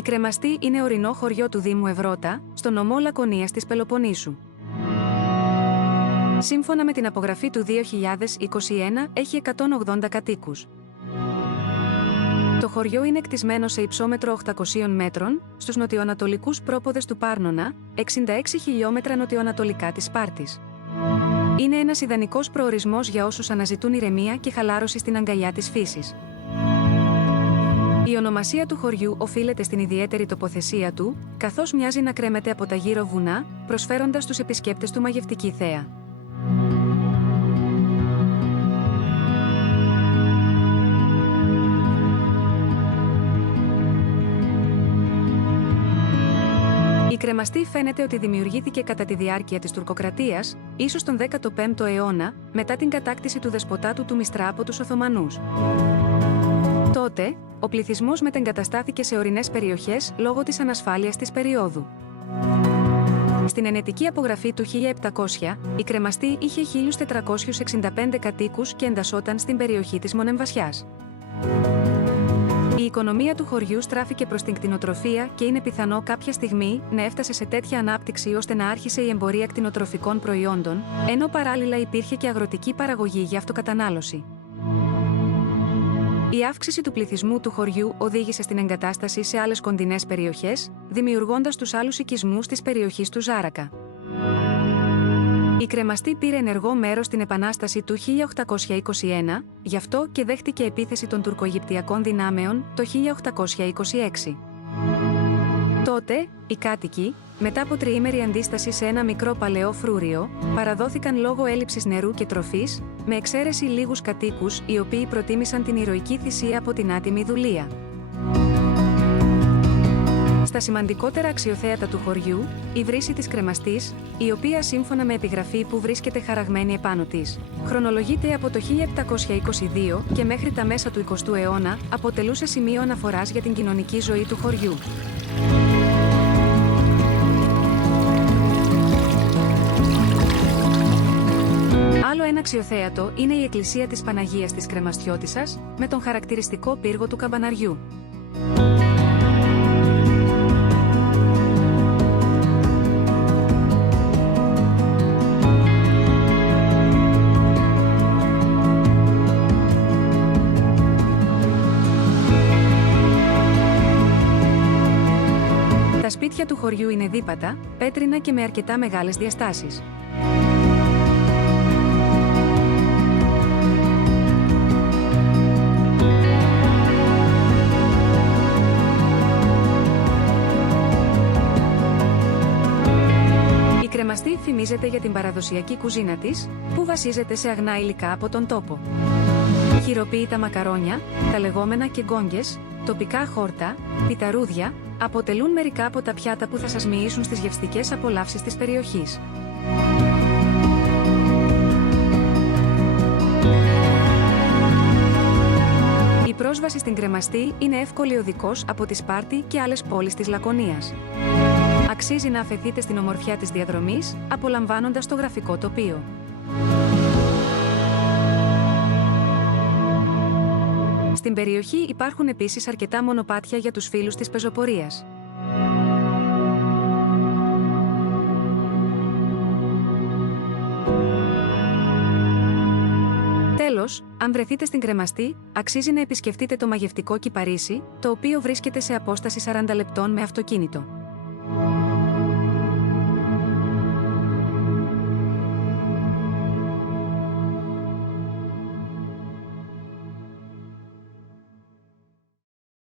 Η Κρεμαστή είναι ορεινό χωριό του Δήμου Ευρώτα, στο νομό Λακωνίας της Πελοποννήσου. Σύμφωνα με την απογραφή του 2021, έχει 180 κατοίκους. Το χωριό είναι κτισμένο σε υψόμετρο 800 μέτρων, στους νοτιοανατολικούς πρόποδες του Πάρνονα, 66 χιλιόμετρα νοτιοανατολικά της Σπάρτης. Είναι ένας ιδανικός προορισμός για όσους αναζητούν ηρεμία και χαλάρωση στην αγκαλιά της φύσης. Η ονομασία του χωριού οφείλεται στην ιδιαίτερη τοποθεσία του, καθώς μοιάζει να κρέμεται από τα γύρω βουνά, προσφέροντας στους επισκέπτες του μαγευτική θέα. Η Κρεμαστή φαίνεται ότι δημιουργήθηκε κατά τη διάρκεια της τουρκοκρατίας, ίσως τον 15ο αιώνα, μετά την κατάκτηση του δεσποτάτου του Μιστρά από τους Οθωμανούς. Τότε, ο πληθυσμός μετεγκαταστάθηκε σε ορεινές περιοχές λόγω της ανασφάλειας της περίοδου. Στην ενετική απογραφή του 1700, η Κρεμαστή είχε 1.465 κατοίκους και εντασσόταν στην περιοχή της Μονεμβασιάς. Η οικονομία του χωριού στράφηκε προς την κτηνοτροφία και είναι πιθανό κάποια στιγμή να έφτασε σε τέτοια ανάπτυξη ώστε να άρχισε η εμπορία κτηνοτροφικών προϊόντων, ενώ παράλληλα υπήρχε και αγροτική παραγωγή για αυτοκατανάλωση. Η αύξηση του πληθυσμού του χωριού οδήγησε στην εγκατάσταση σε άλλες κοντινές περιοχές, δημιουργώντας τους άλλους οικισμούς της περιοχής του Ζάρακα. Η Κρεμαστή πήρε ενεργό μέρος στην Επανάσταση του 1821, γι' αυτό και δέχτηκε επίθεση των τουρκοαιγυπτιακών δυνάμεων το 1826. Τότε, οι κάτοικοι, μετά από τριήμερη αντίσταση σε ένα μικρό παλαιό φρούριο, παραδόθηκαν λόγω έλλειψης νερού και τροφής, με εξαίρεση λίγους κατοίκους οι οποίοι προτίμησαν την ηρωική θυσία από την άτιμη δουλεία. Στα σημαντικότερα αξιοθέατα του χωριού, η βρύση της Κρεμαστής, η οποία σύμφωνα με επιγραφή που βρίσκεται χαραγμένη επάνω της, χρονολογείται από το 1722 και μέχρι τα μέσα του 20ου αιώνα, αποτελούσε σημείο αναφοράς για την κοινωνική ζωή του χωριού. Άλλο ένα αξιοθέατο είναι η εκκλησία της Παναγίας της Κρεμαστιώτισσας, με τον χαρακτηριστικό πύργο του καμπαναριού. Τα σπίτια του χωριού είναι δίπατα, πέτρινα και με αρκετά μεγάλες διαστάσεις. Η Κρεμαστή φημίζεται για την παραδοσιακή κουζίνα της, που βασίζεται σε αγνά υλικά από τον τόπο. Χειροποίητα μακαρόνια, τα λεγόμενα κεγκόγγες, τοπικά χόρτα, πιταρούδια, αποτελούν μερικά από τα πιάτα που θα σας μοιήσουν στις γευστικές απολαύσεις της περιοχής. Η πρόσβαση στην Κρεμαστή είναι εύκολη οδικός από τη Σπάρτη και άλλες πόλεις της Λακωνίας. Αξίζει να αφεθείτε στην ομορφιά της διαδρομής, απολαμβάνοντας το γραφικό τοπίο. Στην περιοχή υπάρχουν επίσης αρκετά μονοπάτια για τους φίλους της πεζοπορίας. Τέλος, αν βρεθείτε στην Κρεμαστή, αξίζει να επισκεφτείτε το μαγευτικό Κυπαρίσι, το οποίο βρίσκεται σε απόσταση 40 λεπτών με αυτοκίνητο.